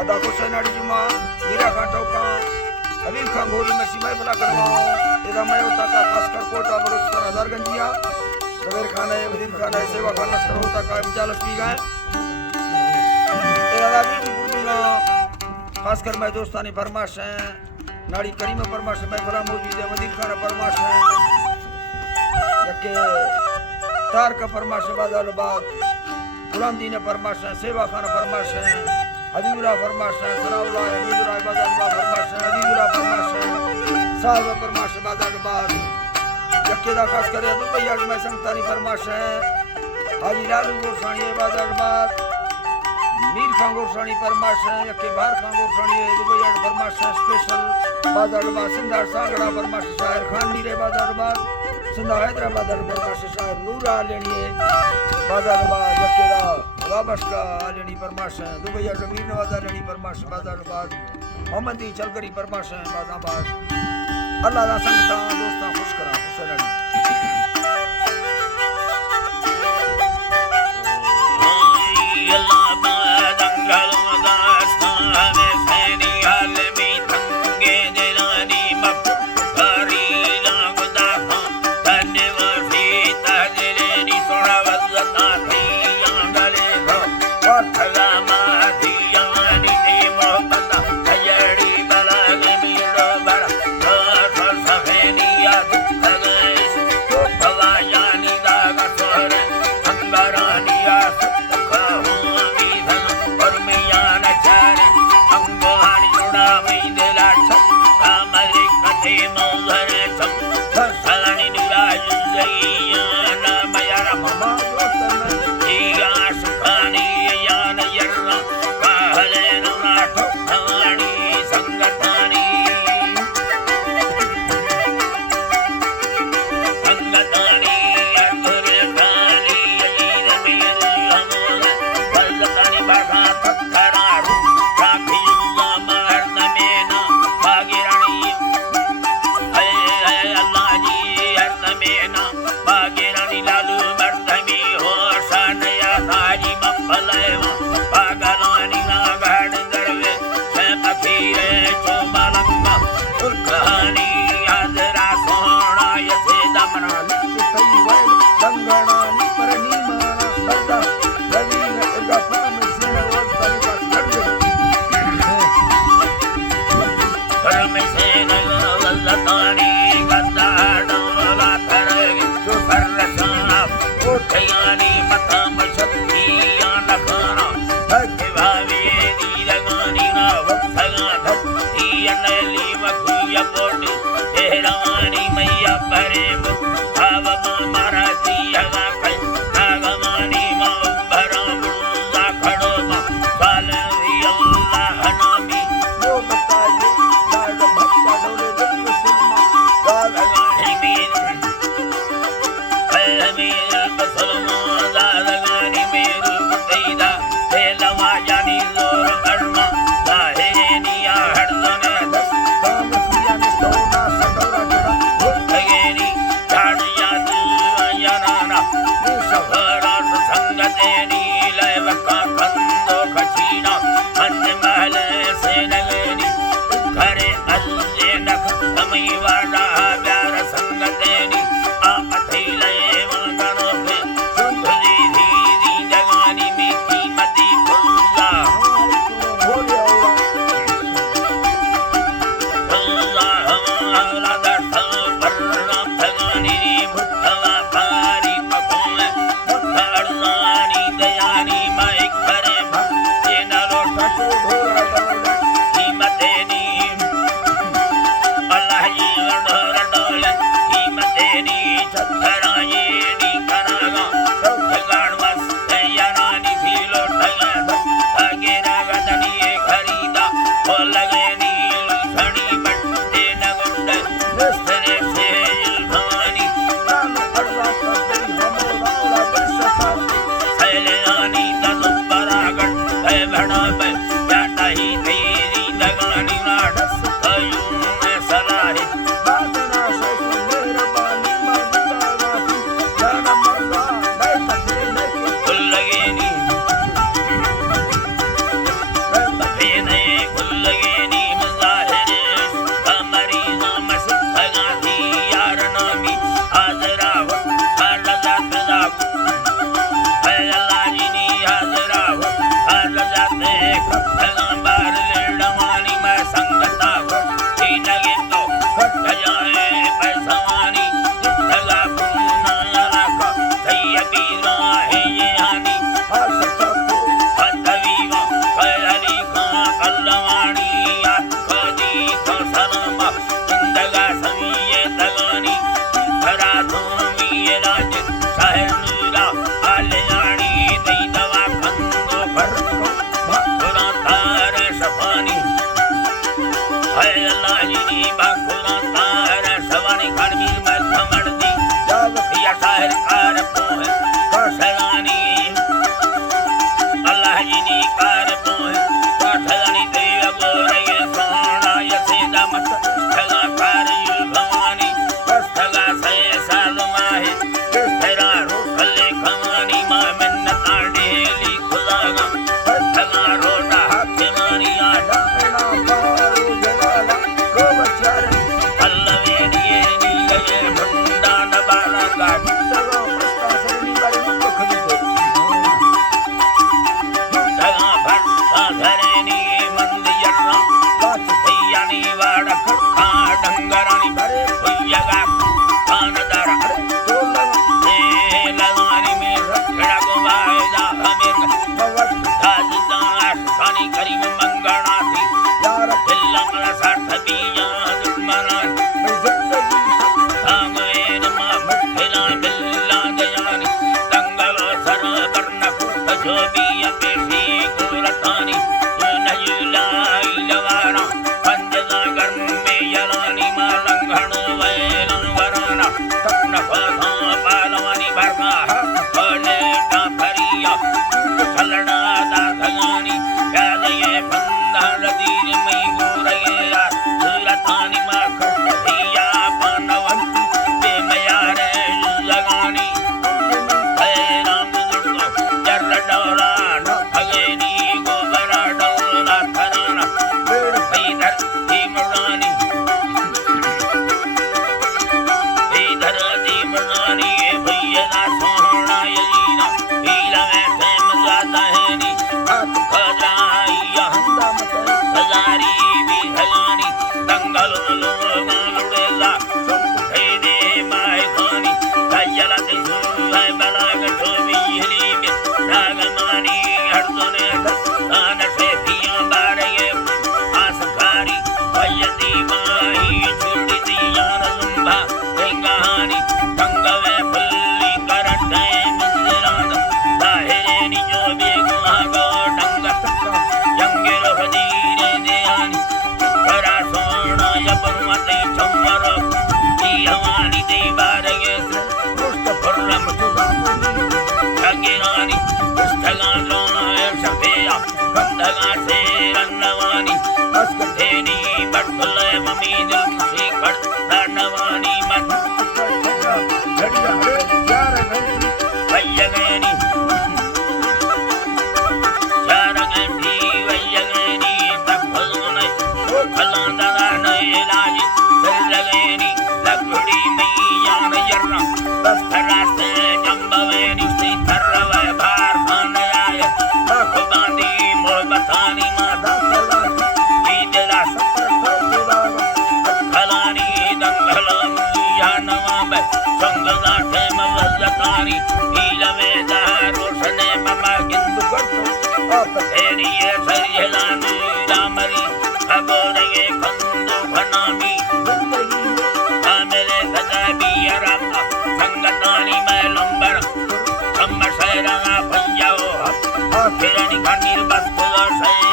अदा हुसैन अड़ी जुमा मीरा का टोका हबीब खां गोरी में सीमाई बना करवाओ इधर मैं होता का खासकर कोटा बलूचिस्तान हजारगंजिया सवेर खाना है वजीर खाना है सेवा खाना लश्कर होता का इजालत की गए इधर भी गुरबीना खासकर मैं दोस्तानी फरमाश है नाड़ी करीम फरमाश मैं भला मौजूद है वजीर खाना फरमाश है यके तार का फरमाश बाजारबाद गुलाम दीन फरमाश है सेवा खाना फरमाश है हबीबुल्लाह फरमाश है सलाउल्लाह हबीबुल्लाह बाजारबाद फरमाश है हबीबुल्लाह फरमाश है साहब फरमाश बाजारबाद यके दा खास करे दुबई में संतानी फरमाश है हाजी लालू गोसाणी बाजारबाद मीर खां गोसाणी फरमाश है यके बाहर खां गोसाणी दुबई फरमाश है स्पेशल बाजारबाद सिंधार सांगड़ा फरमाश शायर खान नीरे बाजारबाद सिंधा हैदराबाद फरमाश शायर नूरा लेनी बाजारबाद यकेदा वाबश का लेनी फरमाश है दुबई मीर नवाजा लेनी फरमाश बाजारबाद मोहम्मदी चलगरी फरमाश है बाजारबाद अल्लाह दा संगता दोस्ता खुश करा हुसैन अली अल्लाह दा दंगल दास्तां में सैनी आलमी तंगे दिलानी मफकारी लागदा धन्यवादी तजलेनी सोना वज़ता थी आंगले को वरथला मादियानी नी मोहब्बत हयड़ी बलाग मीरो बड़ा सफेनी याद तगस तो भवायानी दागा सोरे अंगरानी याद Kirani Kanir Baskula Say